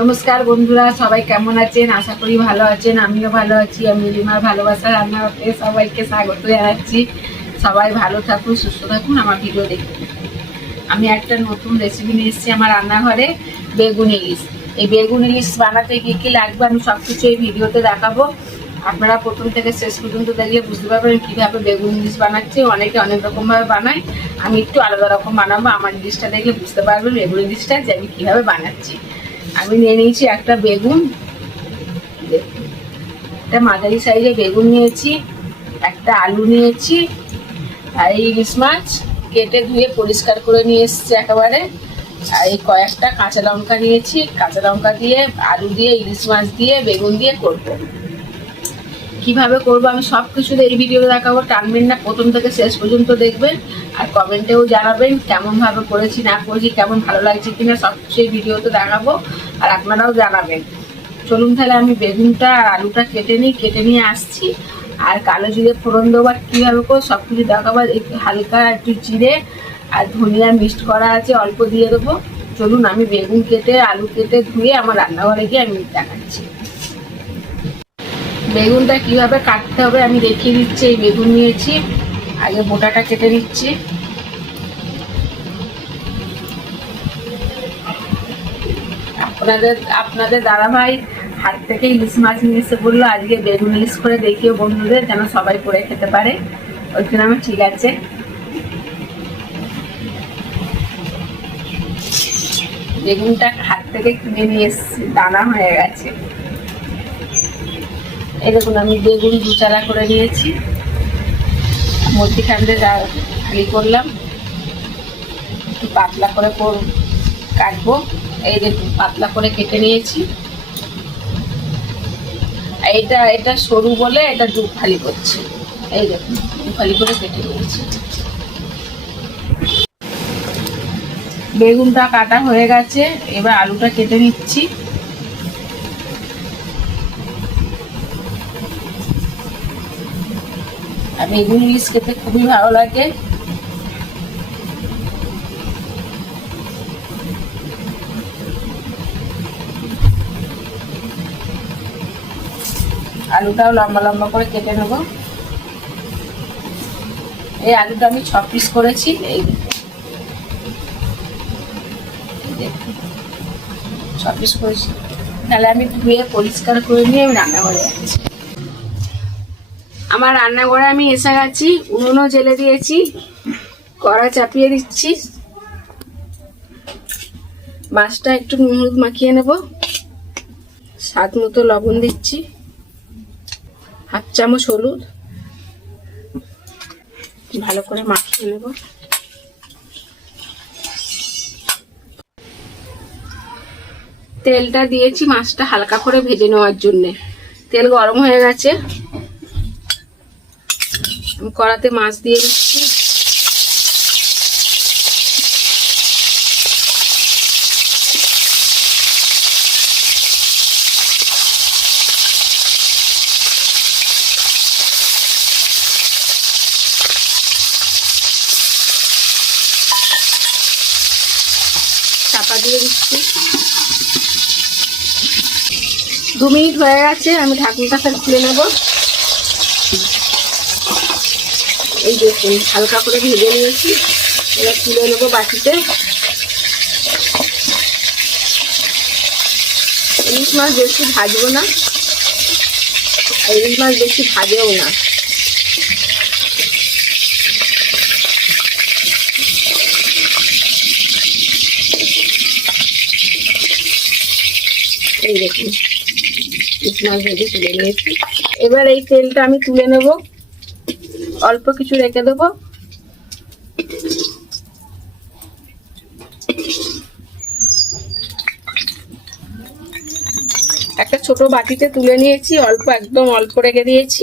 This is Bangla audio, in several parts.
নমস্কার বন্ধুরা, সবাই কেমন আছেন? আশা করি ভালো আছেন। আমিও ভালো আছি। আমি রিমার ভালোবাসা রান্নাঘরে সবাইকে স্বাগত জানাচ্ছি। সবাই ভালো থাকুন, সুস্থ থাকুন, আমার ভিডিও দেখুন। আমি একটা নতুন রেসিপি নিয়ে এসেছি আমার রান্নাঘরে, বেগুন ইলিশ। এই বেগুন ইলিশ বানাতে কী কী লাগবে আমি সব কিছু এই ভিডিওতে দেখাবো। আপনারা প্রথম থেকে শেষ পর্যন্ত দেখলে বুঝতে পারবেন কীভাবে বেগুন ইলিশ বানাচ্ছে। অনেকে অনেক রকমভাবে বানায়, আমি একটু আলাদা রকম বানাবো। আমার ইলিশটা দেখলে বুঝতে পারবেন বেগুন ইলিশটা যে আমি কীভাবে বানাচ্ছি। আমি নিয়ে নিয়েছি একটা বেগুন, একটা মাঝারি সাইজে বেগুন নিয়েছি, একটা আলু নিয়েছি, আর ইলিশ মাছ কেটে ধুয়ে পরিষ্কার করে নিয়ে এসেছি একেবারে। আর এই কয়েকটা কাঁচা লঙ্কা নিয়েছি, কাঁচা লঙ্কা দিয়ে আলু দিয়ে ইলিশ মাছ দিয়ে বেগুন দিয়ে করব। কিভাবে করব আমি সব কিছু এই ভিডিওতে দেখাবো, টানবেন না, প্রথম থেকে শেষ পর্যন্ত দেখবেন। আর কমেন্টেও জানাবেন কেমন ভাবে করেছি না করেছি, কেমন ভালো লাগছে কিনা, সব কিছু এই ভিডিওতে দেখাবো। আর আপনারাও জানাবেন। চলুন তাহলে আমি বেগুনটা আর আলুটা কেটে নিয়ে আসছি। আর কালো জিরে ফোড়ন দেবো আর কীভাবে করে সব কিছু দেখাবো। একটু হালকা একটু জিরে আর ধনিয়া মিক্সড করা আছে, অল্প দিয়ে দেবো। চলুন আমি বেগুন কেটে আলু কেটে ধুয়ে আমার রান্নাঘরে গিয়ে আমি দেখাচ্ছি। বেগুনটা কিভাবে কাটতে হবে আমি দেখিয়ে দিচ্ছি। এই বেগুন নিয়েছি, আগে বোটাটা কেটে নিচ্ছি। আপনাদের দাদাভাই হাট থেকে ইলিশ মাছ নিয়ে এসে বললো আজকে বেগুন ইলিশ করে দেখিও বন্ধুদের, যেন সবাই করে খেতে পারে। ওইখানে আমার ঠিক আছে। বেগুনটা হাট থেকে কিনে নিয়ে এসেছি, দানা হয়ে গেছে। এই দেখুন আমি বেগুন দুচারা করে নিয়েছি, মধ্যিখানে খালি করলাম, একটু পাতলা করে কাটবো। এই দেখুন পাতলা করে কেটে নিয়েছি। এটা সরু বলে এটা দু ফালি করছি। এই দেখুন দু ফালি করে কেটে নিয়েছি। বেগুনটা কাটা হয়ে গেছে, এবার আলুটা কেটে নিচ্ছি। আর বেগুন ইলিশ খেতে খুবই ভালো লাগে। আলুটাও লম্বা লম্বা করে কেটে নেব। এই আলুটা আমি 6 পিস করেছি। এই 6 পিস করেছি। তাহলে আমি ধুয়ে পরিষ্কার করে নিয়ে আমি রান্নাঘরে যাচ্ছি। আমার রান্নাঘরে আমি এসে গেছি, উনুনও জেলে দিয়েছি, কড়া চাপিয়ে দিচ্ছি। মাছটা একটু নুন হলুদ মাখিয়ে নেব, স্বাদ মতো লবণ দিচ্ছি, 1/2 চামচ হলুদ, ভালো করে মাখিয়ে নেব। তেলটা দিয়েছি মাছটা হালকা করে ভেজে নেওয়ার জন্য। তেল গরম হয়ে গেছে, আমি কড়াতে মাছ দিয়ে দিচ্ছি। চাপা দিয়ে দিচ্ছি। 2 মিনিট হয়ে গেছে, আমি ঢাকনাটা ফের খুলে নেব। এই দেখুন হালকা করে ভেজে নিয়েছি, এবার তুলে নেবো বাটিতে। ইলিশ মাছ বেশি ভাজবো না, ইলিশ মাছ বেশি ভাজেও না। এই দেখুন ইলিশ মাছ ভেজে তুলে নিয়েছি। এবার এই তেলটা আমি তুলে নেব, অল্প কিছু রেখে দেবো। একটা ছোট বাটিতে তুলে নিয়েছি, একদম অল্প রেখে দিয়েছি।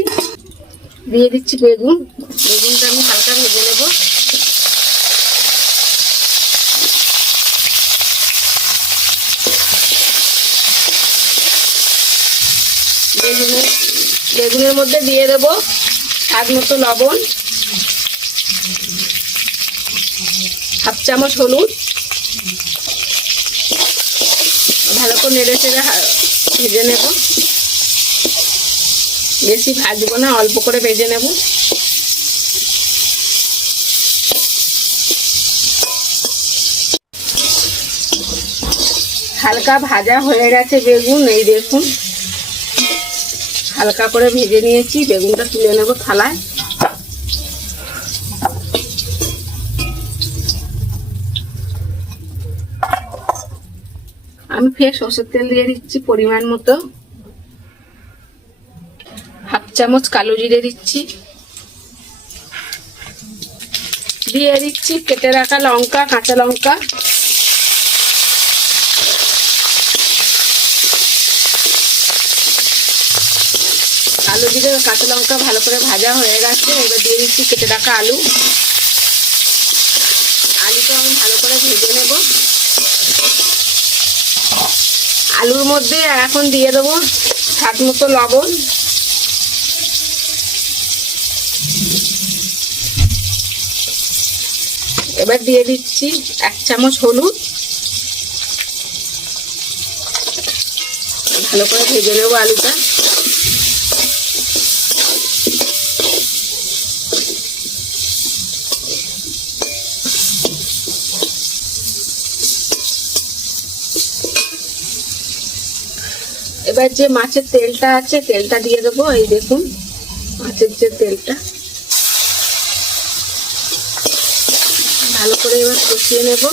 দিয়ে দিচ্ছি বেগুনটা আমি হালকা ভেজে নেব। বেগুনের মধ্যে দিয়ে দেব স্বাদ মতো লবণ, 1/2 চামচ হলুদ, ভালো করে নেড়ে চেড়ে ভেজে নেব। বেশি ভাজবো না, অল্প করে ভেজে নেব। হালকা ভাজা হয়ে গেছে বেগুন, এই দেখুন হালকা করে ভেজে নিয়েছি। বেগুনটা তুলে নেব থালায়। আমি ফের সরষের তেল দিয়ে দিচ্ছি পরিমাণ মতো। হাফ চামচ কালো জিরে দিচ্ছি, দিয়ে দিচ্ছি কেটে রাখা লঙ্কা, কাঁচা লঙ্কা। কালো জিরে কাঁচা লঙ্কা ভালো করে ভাজা হয়ে গেছে। এবার দিয়ে দিচ্ছি কেটে রাখা আলু। আলুটা আমি ভালো করে ভেজে নেব। আলুর মধ্যে এখন দিয়ে দেবো স্বাদ মতো লবণ, এবার দিয়ে দিচ্ছি 1 চামচ হলুদ। ভালো করে ভেজে নেবো আলুটা। এবার যে মাছের তেলটা আছে তেলটা দিয়ে দেবো। এই দেখুন মাছের যে তেলটা, ভালো করে এবার কষিয়ে নেব।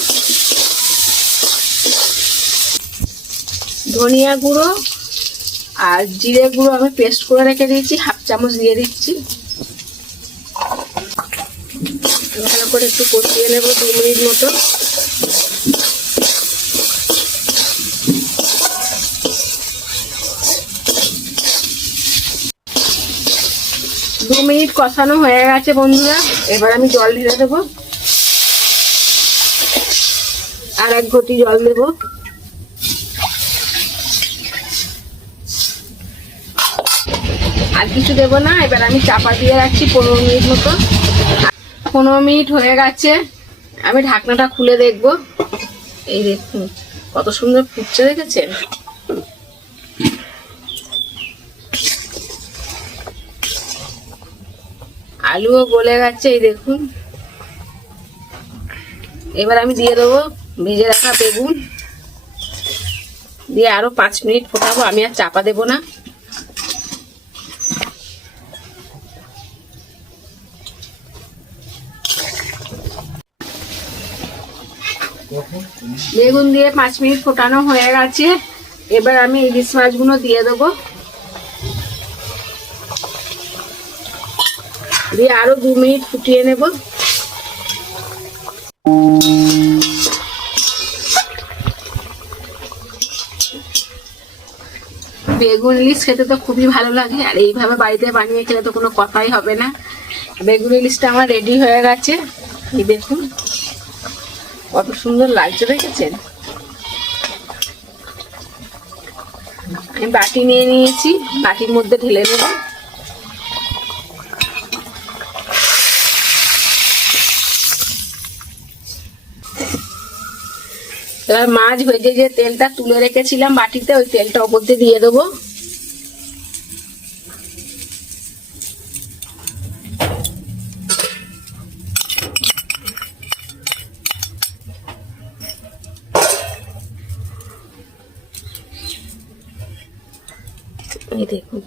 ধনিয়া গুঁড়ো আর জিরে গুঁড়ো আমি পেস্ট করে রেখে দিয়েছি, হাফ চামচ দিয়ে দিচ্ছি। ভালো করে একটু কষিয়ে নেব 2 মিনিট মতো। দু মিনিট কষানো হয়ে গেছে বন্ধুরা। এবার আমি জল ঢেলে দেবো, আর 1 ঘটি জল দেব। আর কিছু দেব না। এবার আমি চাপা দিয়ে রাখছি 15 মিনিট মতো। 15 মিনিট হয়ে গেছে, আমি ঢাকনাটা খুলে দেখব। এই দেখুন কত সুন্দর ফুটছে, দেখেছেন? আলুও গলে গেছে, এই দেখুন। এবার আমি দিয়ে দেবো ভেজে রাখা বেগুন, দিয়ে আরো 5 মিনিট ফোটাবো। আমি আর চাপা দেব না। বেগুন দিয়ে 5 মিনিট ফোটানো হয়ে গেছে। এবার আমি ইলিশ মাছগুলো দিয়ে দেবো, দিয়ে আরো 2 মিনিট ফুটিয়ে নেব। বেগুন ইলিশ খেতে তো খুবই ভালো লাগে, আর এইভাবে বাড়িতে বানিয়ে খেলে তো কোনো কথাই হবে না। বেগুন ইলিশটা আমার রেডি হয়ে গেছে। এই দেখুন কত সুন্দর লাগছে, দেখেছেন? আমি বাটি নিয়ে নিয়েছি, বাটির মধ্যে ঢেলে নেব। এবার মাছ ভেজে যে তেলটা তুলে রেখেছিলাম বাটিতে, ওই তেলটা ওপর দিয়ে দিয়ে দেবো। এই দেখুন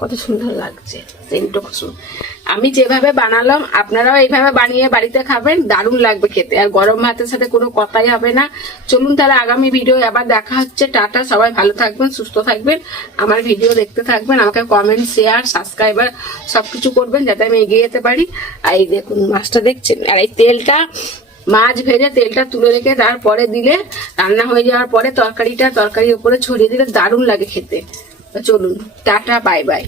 কত সুন্দর লাগছে, আমি যেভাবে বানালাম আপনারাও এইভাবে বানিয়ে বাড়িতে খাবেন, দারুণ লাগবে খেতে। আর গরম ভাতের সাথে কোনো কথাই হবে না। চলুন তাহলে আগামী ভিডিও আবার দেখা হচ্ছে। টাটা, সবাই ভালো থাকবেন, সুস্থ থাকবেন, আমার ভিডিও দেখতে থাকবেন, আমাকে কমেন্ট, শেয়ার, সাবস্ক্রাইবার সবকিছু করবেন যাতে আমি এগিয়ে যেতে পারি। আর এই দেখুন মাছটা দেখছেন, আর এই তেলটা মাছ ভেজে তেলটা তুলে রেখে তারপরে দিলে, রান্না হয়ে যাওয়ার পরে তরকারির উপরে ছড়িয়ে দিলে দারুণ লাগে খেতে। চলুন টাটা, বাই বাই।